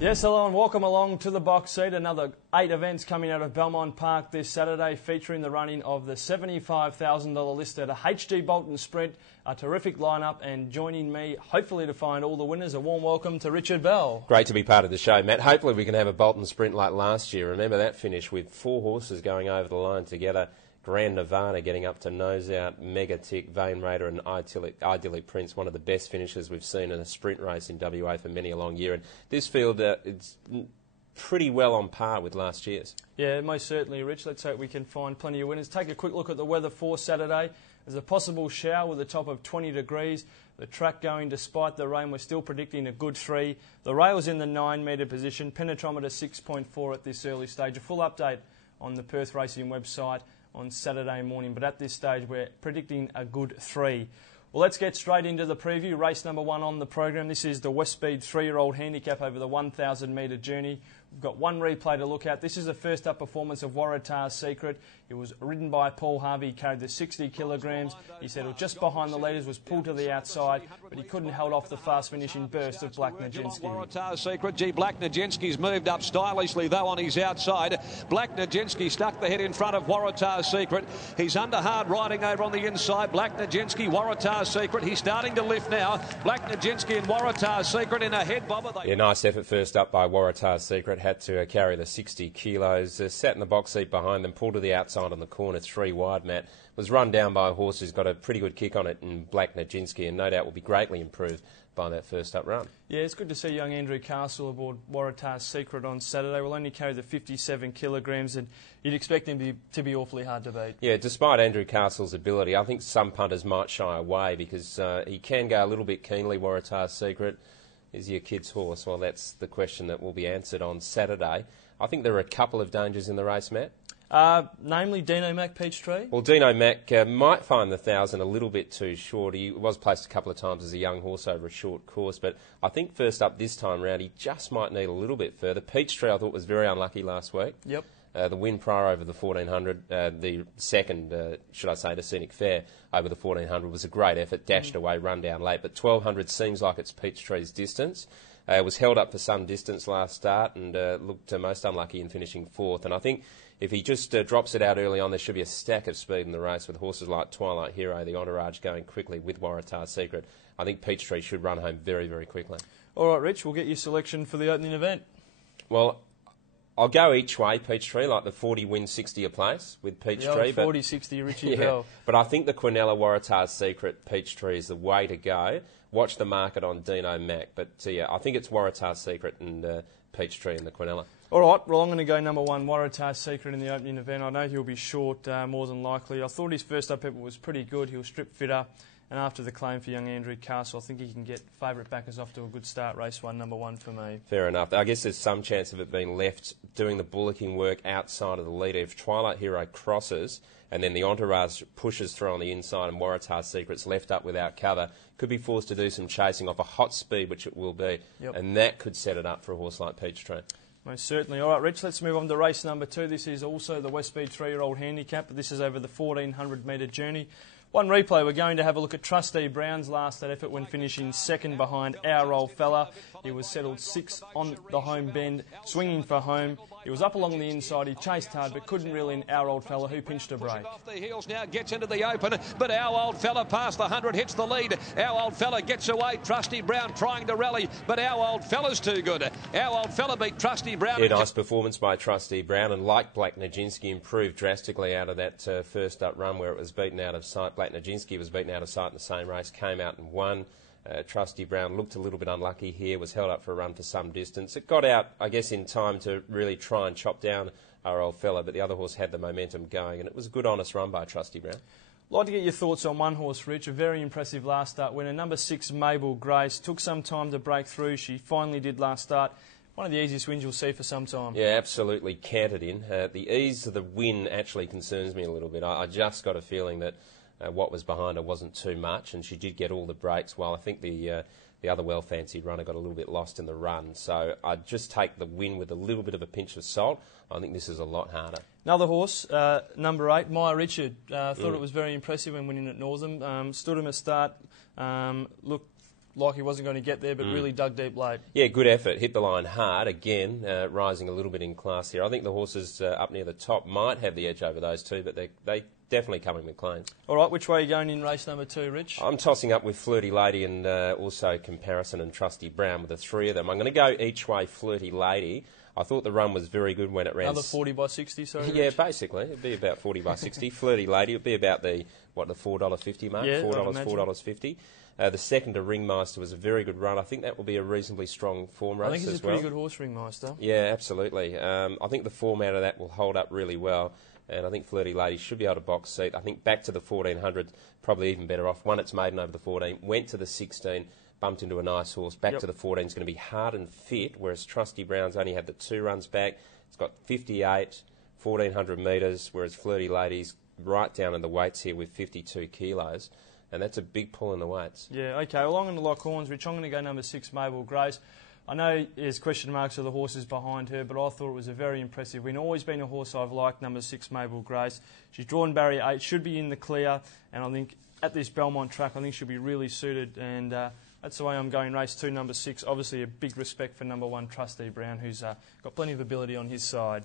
Yes, hello and welcome along to the box seat. Another 8 events coming out of Belmont Park this Saturday, featuring the running of the $75,000 listed HG Bolton Sprint. A terrific lineup, and joining me, hopefully to find all the winners, a warm welcome to Richard Bell. Great to be part of the show, Matt. Hopefully we can have a Bolton Sprint like last year. Remember that finish with 4 horses going over the line together. Grand Nirvana getting up to Nose Out, Mega Tick, Vain Raider and Idyllic Prince, one of the best finishes we've seen in a sprint race in WA for many a long year. And this field, it's pretty well on par with last year's. Yeah, most certainly, Rich. Let's hope we can find plenty of winners. Take a quick look at the weather for Saturday. There's a possible shower with a top of 20 degrees. The track going, despite the rain, we're still predicting a good 3. The rail's in the 9-metre position, penetrometer 6.4 at this early stage. A full update on the Perth Racing website on Saturday morning, but at this stage we're predicting a good 3. Well, let's get straight into the preview. Race number 1 on the program. This is the Westspeed 3-year-old handicap over the 1,000-metre journey. We've got one replay to look at. This is the first up performance of Waratah's Secret. It was ridden by Paul Harvey. He carried the 60 kilograms. He settled just behind the leaders, was pulled to the outside, but he couldn't hold off the fast finishing burst of Black Najenski. Waratah's Secret. Black Najenski's moved up stylishly though on his outside. Black Najenski stuck the head in front of Waratah's Secret. He's under hard riding over on the inside. Black Najenski, Waratah's Secret. He's starting to lift now. Black Najenski and Waratah's Secret in a head bobber. Yeah, nice effort first up by Waratah's Secret. Had to carry the 60 kilos. Sat in the box seat behind them, pulled to the outside on the corner, 3 wide, Matt. Was run down by a horse who's got a pretty good kick on it in Black Najenski, and no doubt will be greatly improved by that first up run. Yeah, it's good to see young Andrew Castle aboard Waratah's Secret on Saturday. We'll only carry the 57 kilograms, and you'd expect him to be awfully hard to beat. Yeah, despite Andrew Castle's ability, I think some punters might shy away because he can go a little bit keenly, Waratah's Secret. Is he a kid's horse? Well, that's the question that will be answered on Saturday. I think there are a couple of dangers in the race, Matt. Namely Dino Mac Peachtree. Well, Dino Mac might find the 1,000 a little bit too short. He was placed a couple of times as a young horse over a short course, but I think first up this time round he just might need a little bit further. Peachtree I thought was very unlucky last week. Yep. The win prior over the 1,400, the second, should I say, to Scenic Fair over the 1,400 was a great effort, dashed away, run down late, but 1,200 seems like it's Peachtree's distance. Was held up for some distance last start and looked most unlucky in finishing 4th. And I think if he just drops it out early on, there should be a stack of speed in the race with horses like Twilight Hero, the Entourage going quickly with Waratah's Secret. I think Peachtree should run home very, very quickly. All right, Rich, we'll get your selection for the opening event. Well, I'll go each way, Peachtree, like the 40 win 60 a place with Peachtree. 40-60 Richie yeah, Bell. But I think the Quinella Waratah's Secret Peachtree is the way to go. Watch the market on Dino Mac. But yeah, I think it's Waratah's Secret and Peachtree and the Quinella. All right, well, I'm going to go number 1, Waratah's Secret in the opening event. I know he'll be short more than likely. I thought his first up effort was pretty good. He'll strip fitter. And after the claim for young Andrew Castle, I think he can get favourite backers off to a good start. Race 1, number 1 for me. Fair enough. I guess there's some chance of it being left doing the bullocking work outside of the leader. If Twilight Hero crosses and then the Entourage pushes through on the inside and Waratah's Secret's left up without cover, could be forced to do some chasing off a hot speed, which it will be. Yep. And that could set it up for a horse like Peachtree. Most certainly. All right, Rich, let's move on to race number 2. This is also the Westspeed 3-year-old handicap, but this is over the 1,400-metre journey. One replay, we're going to have a look at Trustee Brown's last effort when finishing second behind Our Old Fella. He was settled 6 on the home bend, swinging for home. He was up along the inside, he chased hard but couldn't reel in Our Old Fella, who pinched a break. Off the heels now, gets into the open, but Our Old Fella past the 100 hits the lead. Our Old Fella gets away, Trustee Brown trying to rally, but Our Old Fella's too good. Our Old Fella beat Trustee Brown. Yeah, nice performance by Trustee Brown, and like Black Najenski, improved drastically out of that first up run where it was beaten out of sight. Black Najenski was beaten out of sight in the same race, came out and won. Trustee Brown looked a little bit unlucky here, was held up for a run for some distance. It got out, I guess, in time to really try and chop down Our Old Fella, but the other horse had the momentum going, and it was a good, honest run by Trustee Brown. I'd like to get your thoughts on one horse, Rich. A very impressive last start winner. Number 6, Mabel Grace. Took some time to break through. She finally did last start. One of the easiest wins you'll see for some time. Yeah, absolutely cantered in. The ease of the win actually concerns me a little bit. I just got a feeling that what was behind her wasn't too much, and she did get all the breaks, while I think the other well-fancied runner got a little bit lost in the run. So I'd just take the win with a little bit of a pinch of salt. I think this is a lot harder. Another horse, number 8, Maya Richard. Thought it was very impressive when winning at Northam. Stood him at start, looked like he wasn't going to get there, but really dug deep late. Yeah, good effort. Hit the line hard again, rising a little bit in class here. I think the horses up near the top might have the edge over those two, but they definitely coming McLean. All right, which way are you going in race number 2, Rich? I'm tossing up with Flirty Lady and also Comparison and Trusty Brown with the three of them. I'm going to go each way Flirty Lady. I thought the run was very good when it ran. Another 40 by 60, sorry. Yeah, basically. It'd be about 40 by 60. Flirty Lady, it'd be about the $4.50 mark? Yeah, $4.50. The second to Ringmeister was a very good run. I think that will be a reasonably strong form race as well. I think he's a pretty good horse, Ringmeister. Yeah, absolutely. I think the form out of that will hold up really well. And I think Flirty Lady should be able to box seat. I think back to the 1400, probably even better off. Won its maiden over the 14, went to the 16, bumped into a nice horse. Back to the 14 is going to be hard and fit, whereas Trusty Brown's only had the 2 runs back. It's got 58, 1400 metres, whereas Flirty Lady's right down in the weights here with 52 kilos. And that's a big pull in the weights. Yeah, OK. Well, I'm going to lock horns, Rich. I'm going to go number 6, Mabel Grace. I know there's question marks of the horses behind her, but I thought it was a very impressive win. Always been a horse I've liked, number 6, Mabel Grace. She's drawn barrier 8, should be in the clear, and I think at this Belmont track, I think she'll be really suited, and that's the way I'm going. Race 2, number 6. Obviously, a big respect for number 1, Trustee Brown, who's got plenty of ability on his side.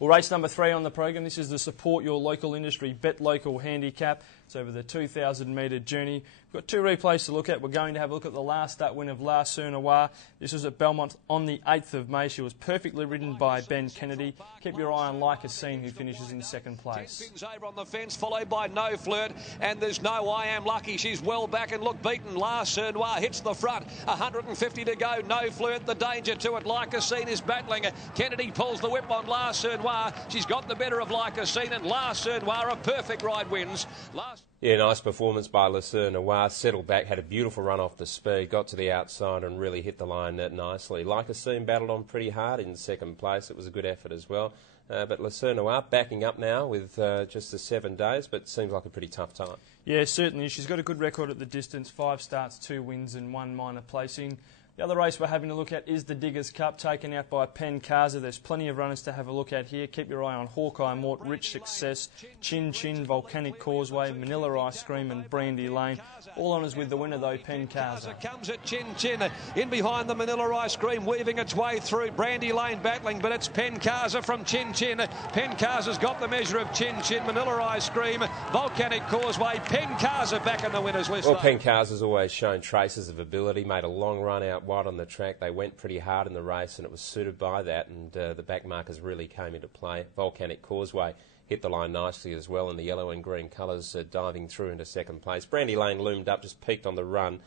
Well, race number 3 on the program. This is the Support Your Local Industry Bet Local Handicap. It's over the 2,000 metre journey. We've got 2 replays to look at. We're going to have a look at the last start win of La Surnois. This was at Belmont on the 8th of May. She was perfectly ridden by Ben Kennedy. Keep your eye on Like a Scene, who finishes in 2nd place. 10 pins over on the fence, followed by No Flirt, and there's no I Am Lucky. She's well back and look beaten. La Surnois hits the front. 150 to go. No Flirt, the danger to it. Like a Scene is battling. Kennedy pulls the whip on La Surnois. She's got the better of Like a Scene, and La Surnois, a perfect ride, wins. Yeah, nice performance by Le Surnois. Settled back, had a beautiful run off the speed, got to the outside and really hit the line nicely. Like a Scene battled on pretty hard in 2nd place. It was a good effort as well. But Le Surnois backing up now with just the 7 days, but seems like a pretty tough time. Yeah, certainly. She's got a good record at the distance. 5 starts, 2 wins and 1 minor placing. The other race we're having a look at is the Diggers Cup, taken out by Pen Kaza. There's plenty of runners to have a look at here. Keep your eye on Hawkeye Mort, Rich Success, Chin Chin, Volcanic Causeway, Manila Ice Cream and Brandy Lane. All honours with the winner though, Pen Kaza. Comes at Chin Chin, in behind the Manila Ice Cream, weaving its way through. Brandy Lane battling, but it's Pen Kaza from Chin Chin. Pen Kaza's got the measure of Chin Chin, Manila Ice Cream, Volcanic Causeway. Pen Kaza back in the winners list. Well, Pen Kaza's always shown traces of ability, made a long run out wide on the track. They went pretty hard in the race and it was suited by that, and the back markers really came into play. Volcanic Causeway hit the line nicely as well in the yellow and green colours, diving through into 2nd place. Brandy Lane loomed up, just peaked on the run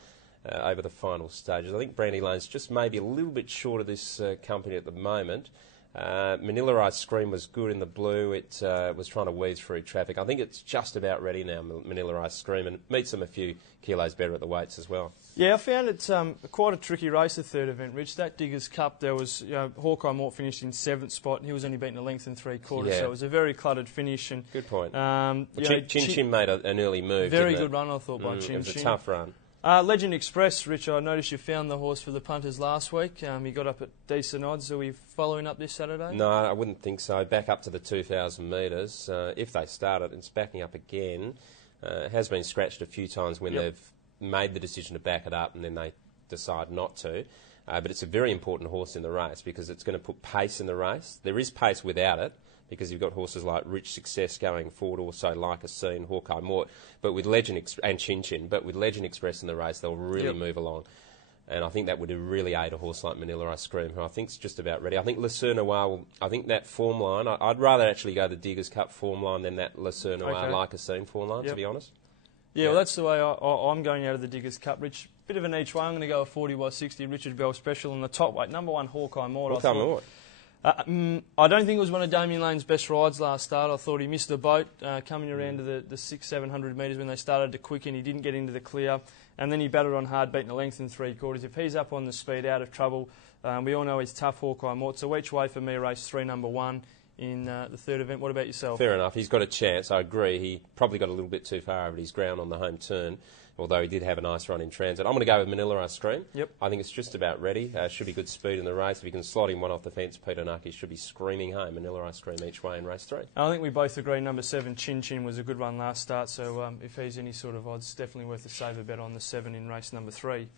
over the final stages. I think Brandy Lane's just maybe a little bit short of this company at the moment. Manila Ice Cream was good in the blue. It was trying to weave through traffic. I think it's just about ready now, Manila Ice Cream, and meets them a few kilos better at the weights as well. Yeah, I found it quite a tricky race, the 3rd event, Rich. That Diggers Cup, there was Hawkeye Mort finished in 7th spot, and he was only beaten a length and 3/4, so it was a very cluttered finish. And good point. Well, Chin Chin made an early move. Very good run, I thought, by Chin Chin. It was a tough run. Legend Express, Rich, I noticed you found the horse for the punters last week. He got up at decent odds. Are we following up this Saturday? No, I wouldn't think so. Back up to the 2,000 metres. If they start it, it's backing up again. Has been scratched a few times when they've made the decision to back it up and then they decide not to. But it's a very important horse in the race because it's going to put pace in the race. There is pace without it, because you've got horses like Rich Success going forward, also Like a Scene, Hawkeye Mort, but with and Chin Chin, but with Legend Express in the race, they'll really move along. And I think that would really aid a horse like Manila Ice Cream, who I think is just about ready. I think Le Surnois I think that form line, I'd rather actually go the Diggers Cup form line than that Le Surnois Like a Scene form line, to be honest. Yeah, well, that's the way I'm going out of the Diggers Cup, Rich. Bit of an each way. I'm going to go a 40 by 60 Richard Bell Special on the top weight. Number 1, Hawkeye Mort. Hawkeye Mort. I don't think it was one of Damien Lane's best rides last start. I thought he missed the boat coming around to the 600-700 metres when they started to quicken. He didn't get into the clear, and then he battled on hard, beating a length and 3/4. If he's up on the speed, out of trouble, we all know he's tough, Hawkeye Mort. So each way for me, race 3, number 1 in the 3rd event. What about yourself? Fair enough. He's got a chance. I agree. He probably got a little bit too far over his ground on the home turn. although he did have a nice run in transit. I'm going to go with Manila Ice Cream. Yep. I think it's just about ready. Should be good speed in the race. If you can slot him one off the fence, Peter Nucky should be screaming home. Manila Ice Cream each way in race 3. I think we both agree number 7, Chin Chin, was a good one last start, so if he's any sort of odds, definitely worth a saver bet on the 7 in race number 3.